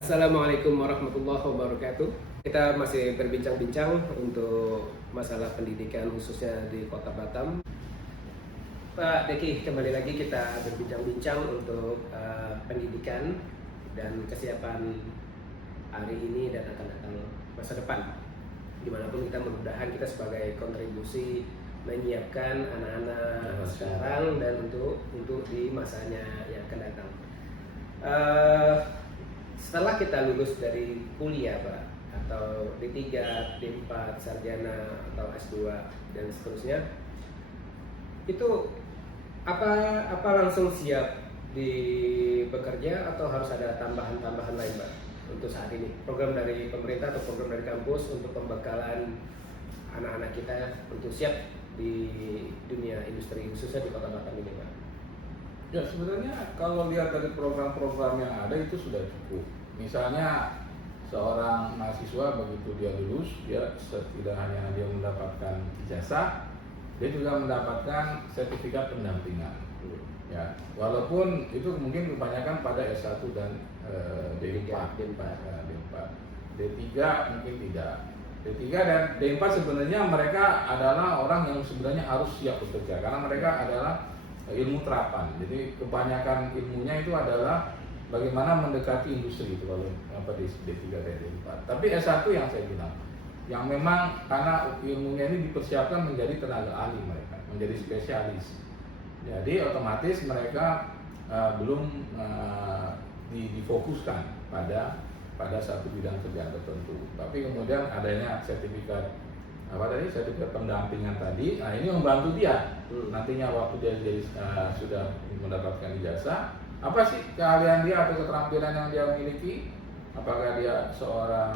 Assalamualaikum warahmatullahi wabarakatuh. Kita masih berbincang-bincang untuk masalah pendidikan khususnya di Kota Batam. Pak Deki, kembali lagi kita berbincang-bincang untuk pendidikan dan kesiapan hari ini dan akan datang masa depan. Dimanapun kita, mudah-mudahan kita sebagai kontribusi menyiapkan anak-anak sekarang dan untuk di masanya yang akan datang. Setelah kita lulus dari kuliah, Pak, atau D3, D4, sarjana atau S2 dan seterusnya, itu apa langsung siap di bekerja atau harus ada tambahan-tambahan lain, Pak, untuk saat ini? Program dari pemerintah atau program dari kampus untuk pembekalan anak-anak kita untuk siap di dunia industri khususnya di Kota Batam ini, Pak? Ya, sebenarnya kalau lihat dari program-program yang ada itu sudah cukup. Misalnya seorang mahasiswa begitu dia lulus, dia tidak hanya dia mendapatkan ijazah, dia juga mendapatkan sertifikat pendampingan. Ya, walaupun itu mungkin kebanyakan pada S1 dan D4, D3 mungkin tidak. D3 dan D4 sebenarnya mereka adalah orang yang sebenarnya harus siap bekerja karena mereka adalah ilmu terapan. Jadi kebanyakan ilmunya itu adalah bagaimana mendekati industri itu kalau D3 dan D4. Tapi S1 yang saya bilang, yang memang karena ilmunya ini dipersiapkan menjadi tenaga ahli mereka, menjadi spesialis. Jadi otomatis mereka belum difokuskan pada satu bidang kerja tertentu. Tapi kemudian adanya sertifikat sertifikat pendampingan tadi, nah ini membantu dia nantinya waktu dia sudah mendapatkan ijazah, apa sih keahlian dia atau keterampilan yang dia miliki, apakah dia seorang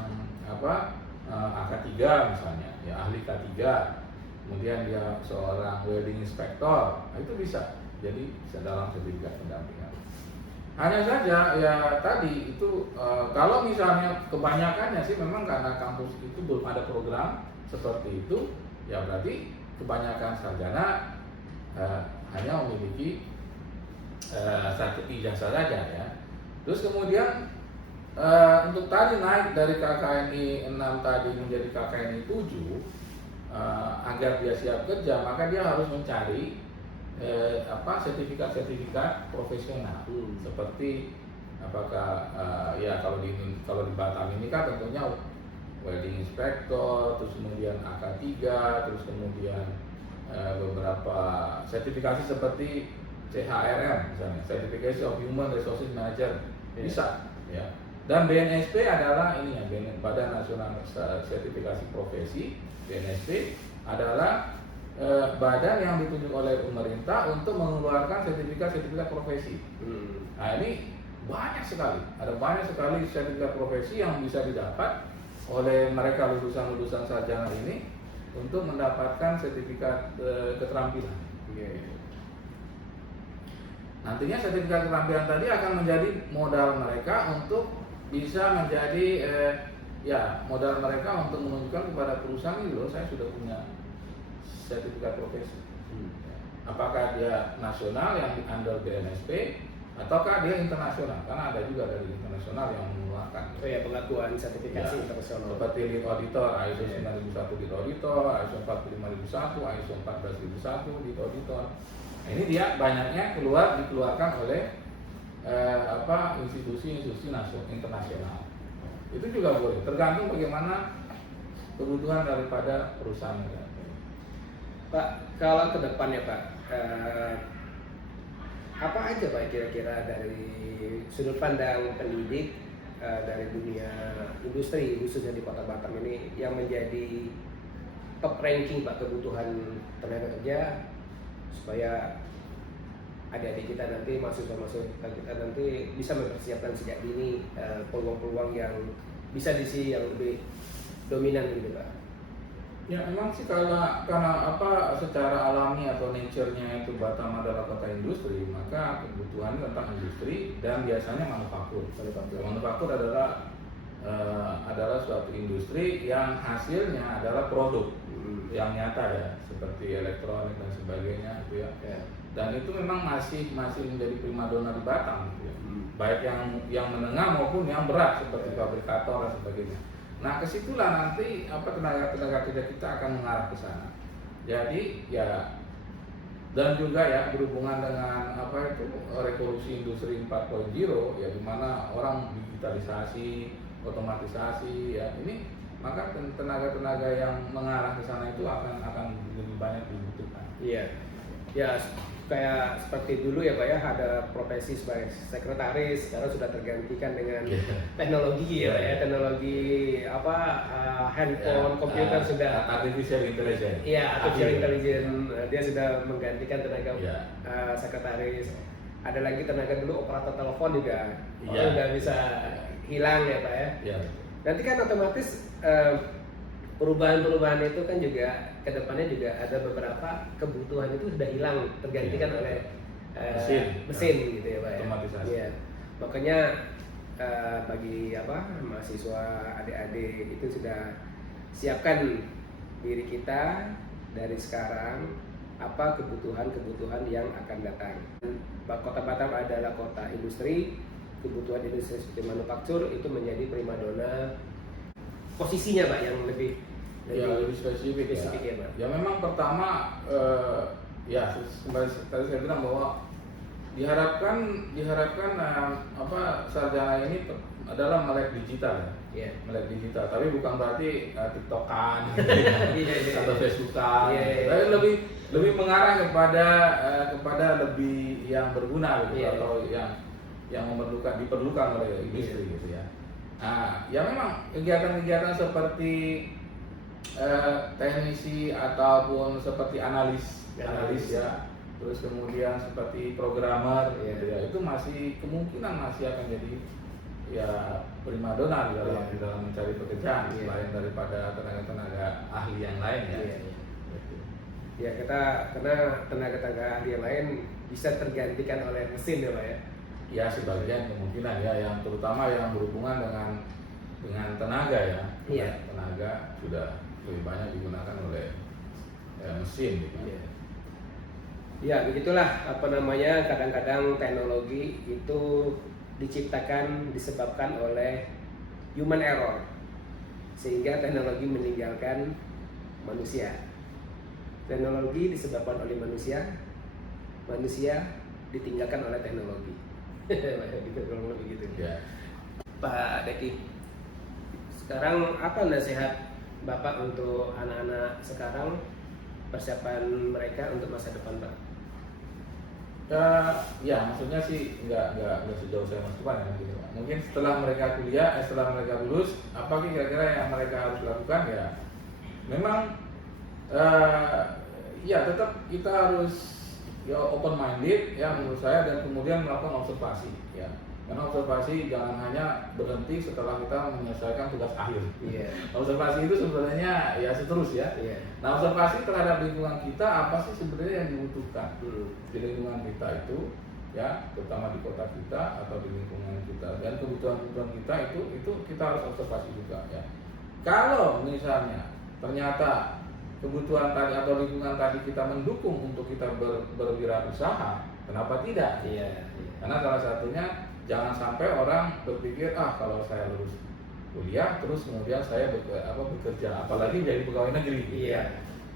AK3 misalnya, ya ahli K3, kemudian dia seorang welding inspector, nah, itu bisa dalam sertifikat pendampingan. Hanya saja ya tadi itu kalau misalnya kebanyakannya sih memang karena kampus itu belum ada program seperti itu, ya berarti kebanyakan sarjana hanya memiliki satu ijazah saja ya. Terus kemudian untuk tadi naik dari KKNI 6 tadi menjadi KKNI 7 agar dia siap kerja, maka dia harus mencari sertifikat profesional seperti apakah ya kalau di Batam ini kan tentunya welding inspector, terus kemudian AK3, terus kemudian beberapa sertifikasi seperti CHRM misalnya, Certification of Human Resources Manager, bisa ya. Dan BNSP adalah ini ya, Badan Nasional Sertifikasi Profesi. BNSP adalah badan yang ditunjuk oleh pemerintah untuk mengeluarkan sertifikat profesi. Nah ini banyak sekali, ada banyak sekali sertifikat profesi yang bisa didapat oleh mereka lulusan sarjana ini untuk mendapatkan sertifikat keterampilan. Nantinya sertifikat keterampilan tadi akan menjadi modal mereka untuk bisa menjadi modal mereka untuk menunjukkan kepada perusahaan ini loh, saya sudah punya sertifikat profesi. Apakah dia nasional yang under BNSP ataukah dia internasional, karena ada juga dari internasional yang mengeluarkan Pengakuan sertifikasi internasional seperti lead auditor, ISO 9001 lead auditor, ISO 45001, ISO 14001 lead auditor. Nah, ini dia banyaknya dikeluarkan oleh institusi-institusi internasional. Itu juga boleh, tergantung bagaimana kebutuhan daripada perusahaan. Pak. Kalau ke depannya, Pak, apa aja Pak kira-kira dari sudut pandang pendidik dari dunia industri khususnya di Kota Batam ini yang menjadi top ranking Pak kebutuhan tenaga kerja supaya adik-adik kita nanti, mahasiswa kita nanti bisa mempersiapkan sejak dini peluang-peluang yang bisa diisi yang lebih dominan gitu, Pak? Ya memang sih karena secara alami atau nature-nya itu Batam adalah kota industri, maka kebutuhan tentang industri dan biasanya manufaktur. Manufaktur adalah suatu industri yang hasilnya adalah produk. yang nyata ya, seperti elektronik dan sebagainya gitu ya. Dan itu memang masih menjadi primadona di Batam gitu ya. Baik yang menengah maupun yang berat seperti fabrikator dan sebagainya. Nah, kesitulah nanti tenaga kerja kita akan mengarah ke sana. Jadi ya, dan juga ya berhubungan dengan revolusi industri 4.0 ya, di mana orang digitalisasi, otomatisasi ya, ini maka tenaga-tenaga yang mengarah ke sana itu akan lebih banyak dibutuhkan. Iya. Ya, kayak seperti dulu ya Pak ya, ada profesi sebagai sekretaris, sekarang sudah tergantikan dengan teknologi ya Pak ya, teknologi handphone, komputer sudah artificial intelligence. Iya, artificial intelligence, dia sudah menggantikan tenaga sekretaris. Ada lagi tenaga dulu operator telepon juga, sudah bisa hilang ya Pak ya. Iya. Nanti kan otomatis perubahan-perubahan itu kan juga kedepannya juga ada beberapa kebutuhan itu sudah hilang, tergantikan oleh mesin gitu ya Pak ya. Otomatisasi. Ya. Makanya bagi mahasiswa adik-adik itu sudah siapkan diri kita dari sekarang apa kebutuhan-kebutuhan yang akan datang. Kota Batam adalah kota industri, kebutuhan industri seperti manufaktur itu menjadi primadona. Posisinya Pak yang lebih spesifik ya Pak. Ya memang pertama kembali tadi saya bilang bahwa diharapkan sarjana ini adalah melek digital ya. Melek digital, tapi bukan berarti TikTokan atau Facebookan. Tapi lebih mengarah kepada lebih yang berguna gitu, atau yang diperlukan oleh industri gitu ya. Nah, ya memang kegiatan-kegiatan seperti teknisi ataupun seperti analis ya, terus kemudian seperti programmer gitu ya, itu kemungkinan masih akan jadi ya primadona di dalam mencari pekerjaan selain daripada tenaga-tenaga ahli yang lain ya. Ya, karena tenaga-tenaga ahli yang lain bisa tergantikan oleh mesin ya Pak ya. Ya, sebagian kemungkinan ya, yang terutama yang berhubungan dengan tenaga ya. Tenaga sudah lebih banyak digunakan oleh mesin gitu. Ya, begitulah kadang-kadang teknologi itu disebabkan oleh human error, sehingga teknologi meninggalkan manusia. Teknologi disebabkan oleh manusia ditinggalkan oleh teknologi. Begitu. Ya. Pak Deki, sekarang apa nasihat Bapak untuk anak-anak sekarang, persiapan mereka untuk masa depan Pak? Ya maksudnya sih nggak sejauh saya masa depan ya, gitu. Mungkin setelah mereka kuliah, setelah mereka lulus, apa kira-kira yang mereka harus lakukan ya? Memang ya tetap kita harus open minded ya menurut saya, dan kemudian melakukan observasi ya. Karena observasi jangan hanya berhenti setelah kita menyelesaikan tugas akhir. Observasi itu sebenarnya ya seterus ya. Nah, observasi terhadap lingkungan kita, apa sih sebenarnya yang dibutuhkan di lingkungan kita itu ya, terutama di kota kita atau di lingkungan kita, dan kebutuhan kita itu kita harus observasi juga ya. Kalau misalnya ternyata kebutuhan tadi atau lingkungan tadi kita mendukung untuk kita berwirausaha, kenapa tidak? Karena salah satunya jangan sampai orang berpikir kalau saya lulus kuliah terus kemudian saya bekerja, apalagi menjadi pegawai negeri.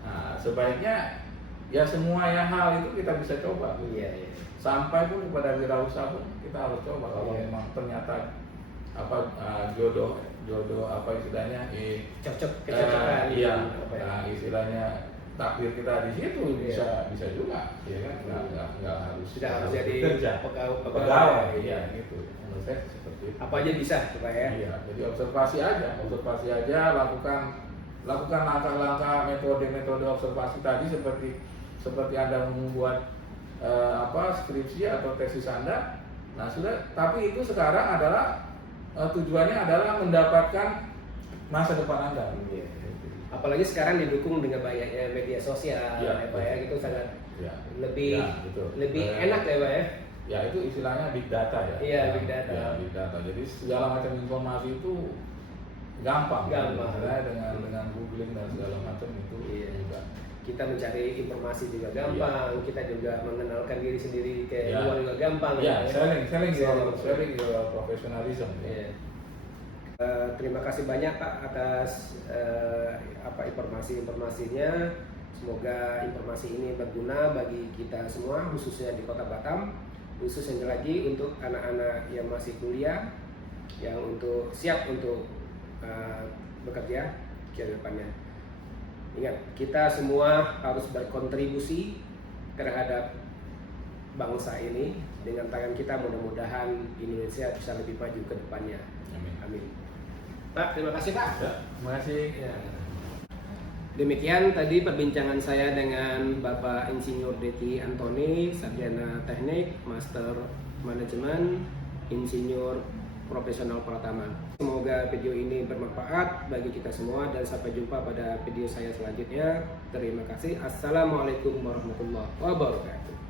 Nah, sebaiknya ya semua hal itu kita bisa coba. Sampai pun kepada wirausaha pun kita harus coba. Kalau memang ternyata jodoh istilahnya kecocokan. Istilahnya takdir kita di situ bisa juga, ya kan? Nggak harus jadi kerja pegawai, gitu. Menurut saya seperti itu. Apa aja bisa, Pak ya? Iya, jadi observasi aja, lakukan langkah-langkah, metode observasi tadi seperti Anda membuat skripsi atau tesis Anda. Nah sudah, tapi itu sekarang adalah tujuannya adalah mendapatkan masa depan Anda. Apalagi sekarang didukung dengan banyaknya media sosial, Pak ya, itu sangat lebih enak ya Pak ya. Ya itu istilahnya big data ya. Big data. Big data. Jadi segala macam informasi itu gampang. Gampang. Dengan googling dan segala macam itu Iya. juga. Kita mencari informasi juga gampang, kita juga mengenalkan diri sendiri ke Iya. luar juga gampang. Ya, ya. sharing your professionalism. Iya. Terima kasih banyak Pak atas informasi-informasinya. Semoga informasi ini berguna bagi kita semua, khususnya di Kota Batam, khususnya lagi untuk anak-anak yang masih kuliah, yang siap untuk bekerja ke depannya. Ingat, kita semua harus berkontribusi terhadap bangsa ini. Dengan tangan kita mudah-mudahan Indonesia bisa lebih maju ke depannya. Amin. Amin. Pak, terima kasih Pak. Ya, terima kasih. Ya. Demikian tadi perbincangan saya dengan Bapak Insinyur Deki Antoni, Sarjana Teknik, Master Manajemen, Insinyur Profesional Pratama. Semoga video ini bermanfaat bagi kita semua dan sampai jumpa pada video saya selanjutnya. Terima kasih. Assalamualaikum warahmatullahi wabarakatuh.